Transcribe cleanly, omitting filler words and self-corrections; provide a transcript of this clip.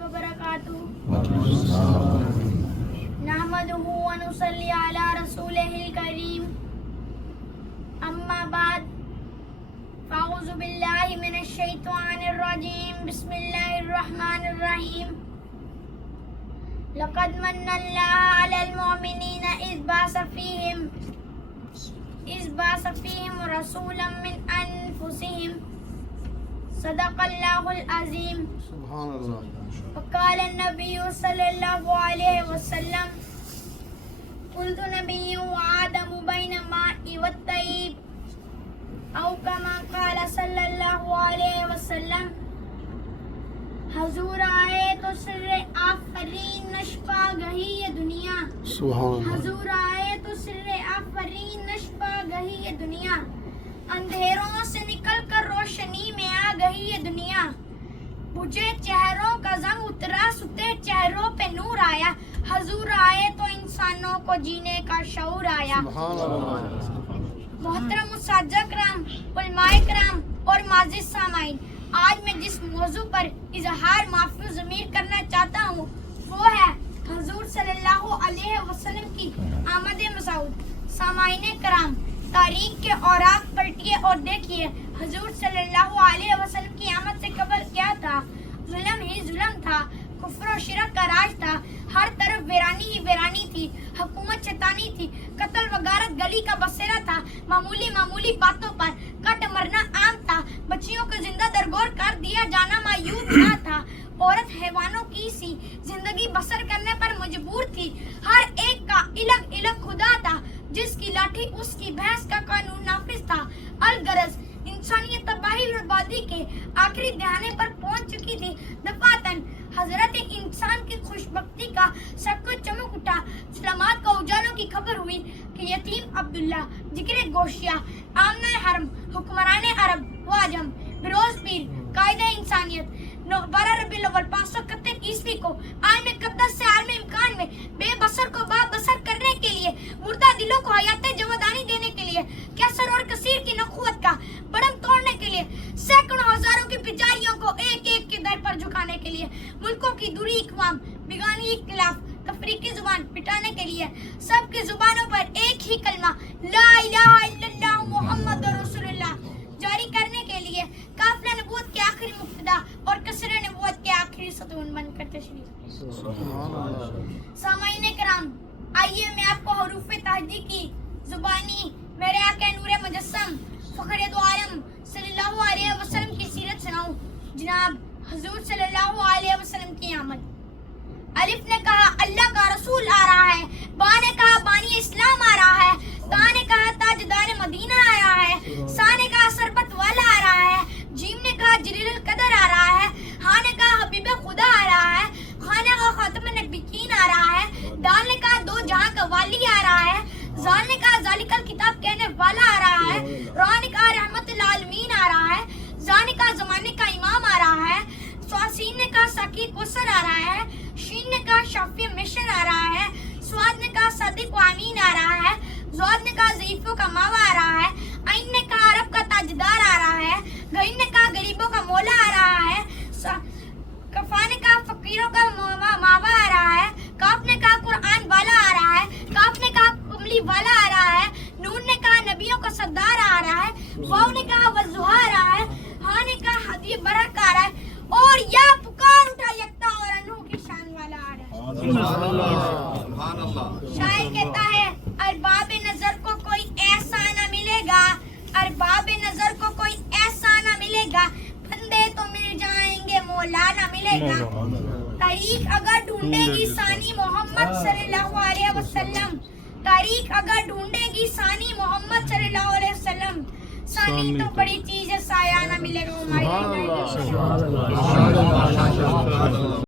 وبرکاتہ نحمدہ ونصلی علی رسولہ الکریم اما بعد فاعوذ باللہ من الشیطان الرجیم بسم اللہ الرحمن الرحیم لقد من اللہ علی المؤمنین اذ بعث فیہم رسولا من انفسہم صدق اللہ العظیم سبحان اللہ. وقال النبی صلی اللہ علیہ وسلم قلت نبی وآدم بین الماء والطیب او کما قال صلی اللہ علیہ وسلم. حضور آئے تو سر آفرین نشپا گہی یہ دنیا. سبحان اللہ. حضور آئے تو سر آفرین نشپا گہی یہ دنیا. اندھیروں سے نکل کر روشنی میں آ گئی یہ دنیا. بجھے چہروں کا زنگ اترا ستے چہروں پہ نور آیا. حضور آئے تو انسانوں کو جینے کا شعور آیا. سبحان اللہ. محترم اساتذہ کرام، علماء کرام اور معزز سامعین، آج میں جس موضوع پر اظہار معافی ضمیر کرنا چاہتا ہوں وہ ہے حضور صلی اللہ علیہ وسلم کی آمد مسعود. سامعین کرام، تاریخ کے اوراق پلٹیے اور دیکھیے حضور صلی اللہ علیہ وسلم کی آمد سے قبل کیا تھا. ظلم ہی ظلم تھا، کفر و شرک کا راج تھا، ہر طرف ویرانی ہی ویرانی تھی، حکومت شیطانی تھی، قتل و غارت گلی کا بسیرا تھا، معمولی باتوں پر کٹ مرنا عام تھا، بچیوں کو زندہ درگور کر دیا جانا معیوب نہ تھا، عورت حیوانوں کی سی زندگی بسر کرنے پر مجبور تھی، ہر ایک کا الگ خدا تھا، جس کی لاٹھی اس کی بھینس کا قانون نافذ تھا. الغرض انسانیت تباہی اور بربادی کے آخری دہانے پر پہنچ چکی تھی. دفاتن حضرت انسان کی خوشبختی کا سب کچھ چمک اٹھا. سلامات کا اجالوں کی خبر ہوئی کہ یتیم عبداللہ، ذکر گوشیا، آمنہ حرم، حکمران عرب و عجم، بروز پیر، قائد انسانیت، 12 ربیع الاول 571 عیسوی کو عالم قدس سے عالم امکان میں بے بسر کو باب بسر کرنے کے لیے، مردہ دلوں کو حیات جاودانی دینے کے لیے، کیسر اور کثیر کی نخوت کا بڑم توڑنے کے لیے، سینکڑوں ہزاروں کی پجاریوں کو ایک ایک کے در پر جھکانے کے لیے، ملکوں کی دوری اقوام، بیگانی اختلاف، تفریقی زبان مٹانے کے لیے، سب کی زبانوں پر ایک ہی کلمہ لا الہ الا اللہ محمد رسول اللہ جاری کرنے کے لیے، قافلہ نبوت کے آخری مبتدا اور کثر نبوت کے آخری ستون بن کر تشریف. سبحان اللہ. سامعین کرام، آئیے میں آپ کو حروف تہجی کی زبانی میرے آقا نور مجسم فخر دو عالم صلی اللہ علیہ وسلم کی سیرت سناؤں. جناب حضور صلی اللہ علیہ وسلم کی آمد. الف نے کہا اللہ کا رسول آ رہا ہے، با نے کہا بانی اسلام آ رہا ہے، تا نے کہا تاجدار مدینہ آ رہا ہے، سا نے کہا سربت والا آ رہا ہے، جیم نے کہا جلیل القدر آ رہا ہے، ہاں نے کہا حبیب خدا آ رہا ہے، خاں نے کہا خاتم النبیین آ رہا ہے، دال نے کہا دو جہاں کا والی آ رہا ہے، زال نے کہا ذالک الکتاب کہنے والا آ رہا ہے، را نے کہا رحمت للعالمین آ رہا ہے، زا نے کہا زمانے کا امام آ رہا ہے، سین نے کہا ساقی کوثر آ رہا ہے، شین نے کہا شافی مشر آ رہا ہے، سواد نے کہا صادق و امین آ رہا ہے، زواد نے کہا ضعیفوں کا ماوا آ رہا ہے، عین نے کہا عرب کا تاجدار آ رہا ہے، غین نے کہا غریبوں کا مولا آ رہا ہے، کفا نے کہا فقیروں کا ماوا آ رہا ہے، کاف نے کہا قرآن والا آ رہا ہے، کاف نے کہا کملی والا آ رہا ہے، نون نے کہا نبیوں کا سردار آ رہا ہے، واو نے کہا وضحا آ رہا ہے، ہاں نے کہا ہدی برق آ رہا ہے، اور یا پکار اٹھا یکتا اور انہوں کی شان والا آ رہا ہے. سبحان اللہ. شاعر کہتا ہے ارباب نظر کو کوئی ایسا نہ ملے گا، ارباب نظر کو کوئی ایسا نہ ملے گا، بندے تو مل جائیں گے مولا نہ ملے گا. تاریخ اگر ڈھونڈے گی ثانی محمد صلی اللہ علیہ وسلم، تاریخ اگر ڈھونڈے گی ثانی محمد صلی اللہ علیہ وسلم، ثانی تو بڑی چیز ہے، سایہ نہ ملے گا.